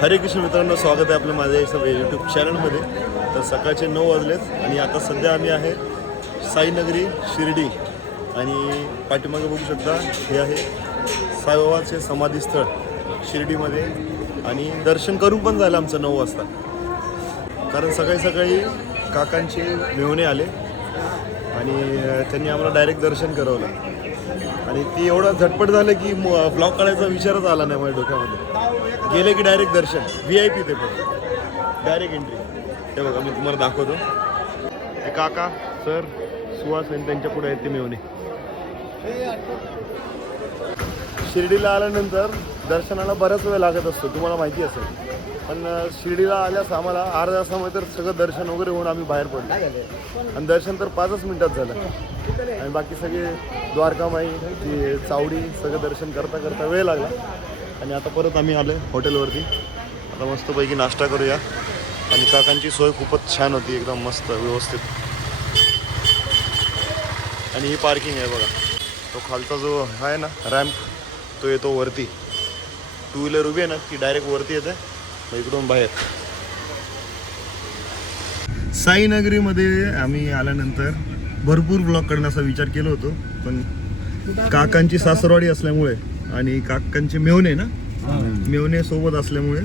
हरे कृष्ण मित्रांनो, स्वागत आहे आपलं माझ्या यूट्यूब चॅनलमध्ये. तर सकाळचे 9 वाजलेत आणि आता सध्या आम्ही आहे साईनगरी शिर्डी आणि पाठीमागे बघू शकता हे आहे साईबाबाचे समाधीस्थळ शिर्डीमध्ये. आणि दर्शन करून पण झालं आमचं 9 वाजता, कारण सकाळी सकाळी काकांचे मेहुणे आले आणि त्यांनी आम्हाला डायरेक्ट दर्शन करवलं. आणि ती एवढं झटपट झालं की ब्लॉग काढायचा विचारच आला नाही माझ्या डोक्यामध्ये. गेले की डायरेक्ट दर्शन, VIP ते पण डायरेक्ट एंट्री. हे बघा मी तुम्हाला दाखवतो. हे काका सर सुहास आणि त्यांच्या पुढे आहेत ते मेहुणे. शिर्डीला आल्यानंतर दर्शनाला बराच वेळ लागत असतो, तुम्हाला माहिती असेल. पण शिर्डीला आल्यास आम्हाला अर्ध्या तासामध्ये तर सगळं दर्शन वगैरे होऊन आम्ही बाहेर पडलो. आणि दर्शन तर 5च मिनिटात झालं. आणि बाकी सगळे द्वारकामाई ती चावडी सगळं दर्शन करता करता वेळ लागला. आणि आता परत आम्ही आलो हॉटेलवरती. आता मस्तपैकी नाश्ता करूया. आणि काकांची सोय खूपच छान होती, एकदम मस्त व्यवस्थित. आणि ही पार्किंग आहे बघा, तो खालचा जो आहे ना रॅम्प, तो येतो वरती. 2 व्हीलर उभी आहे ना, ती डायरेक्ट वरती येते इकडून बाहेर. साईनगरीमध्ये आम्ही आल्यानंतर भरपूर ब्लॉग करण्याचा विचार केला होतो, पण काकांची सासरवाडी असल्यामुळे आणि काकांचे मेहुणे ना मेहुणे सोबत असल्यामुळे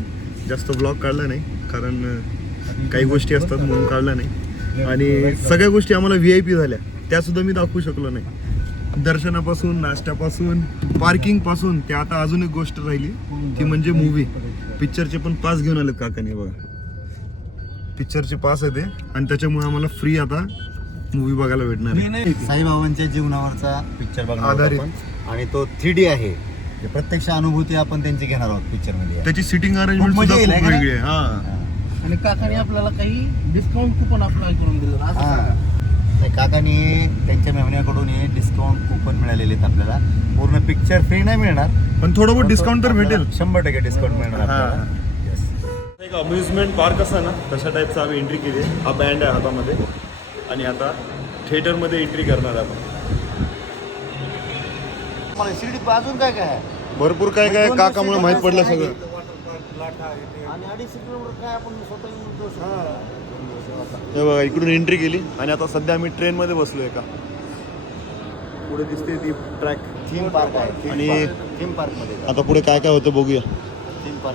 जास्त ब्लॉग काढला नाही, कारण काही गोष्टी असतात म्हणून काढला नाही. आणि सगळ्या गोष्टी आम्हाला VIP झाल्या, त्यासुद्धा मी दाखवू शकलो नाही. दर्शनापासून, नाश्त्यापासून, पार्किंगपासून. ते आता अजून एक गोष्ट राहिली, ती म्हणजे मूवी. पिक्चरचे पण पास घेऊन आलेत काकांनी बघा. पिक्चरचे पास आहे ते, आणि त्याच्यामुळे आम्हाला फ्री आता मूवी बघायला भेटणार आहे. साईबाबांच्या जीवनावरचा पिक्चर बघणार आधारित. आणि तो 3D आहे. प्रत्यक्ष अनुभूती आपण त्यांची घेणार आहोत पिक्चर मध्ये. त्याची सिटिंग अरेंजमेंट सुद्धा खूप वेगळी आहे. हा, आणि काकाने आपल्याला काही डिस्काउंट कुपन अप्लाय करून दिलं असं सांगा. काकाने त्यांच्या मेहण्याकडून हे डिस्काउंट कुपन मिळालेले आहेत आपल्याला. पूर्ण पिक्चर फ्री नाही मिळणार, पण थोडं बहुत डिस्काउंट तर भेटेल. 100% डिस्काउंट मिळणार आपल्याला. एक अम्युजमेंट पार्क असा ना, तशा टाईपचा आम्ही एंट्री केली. हा बँड आहे हातामध्ये. आणि आता थिएटरमध्ये एंट्री करणार आहे आपण. मला शिर्डीत अजून काय काय आहे? भरपूर काय काय काकामुळे माहीत पडलं सगळं. आणि 250 किलोमीटर काय आपण स्वतः येऊन जाऊ शकतो. हे बघा, इकडून एंट्री केली आणि आता सध्या आम्ही ट्रेनमध्ये बसलोय. का पुढे दिसते ती ट्रॅक थीम पार्क आहे. आणि थीम पार्क मध्ये आता पुढे काय काय होतं बघूया. Theme park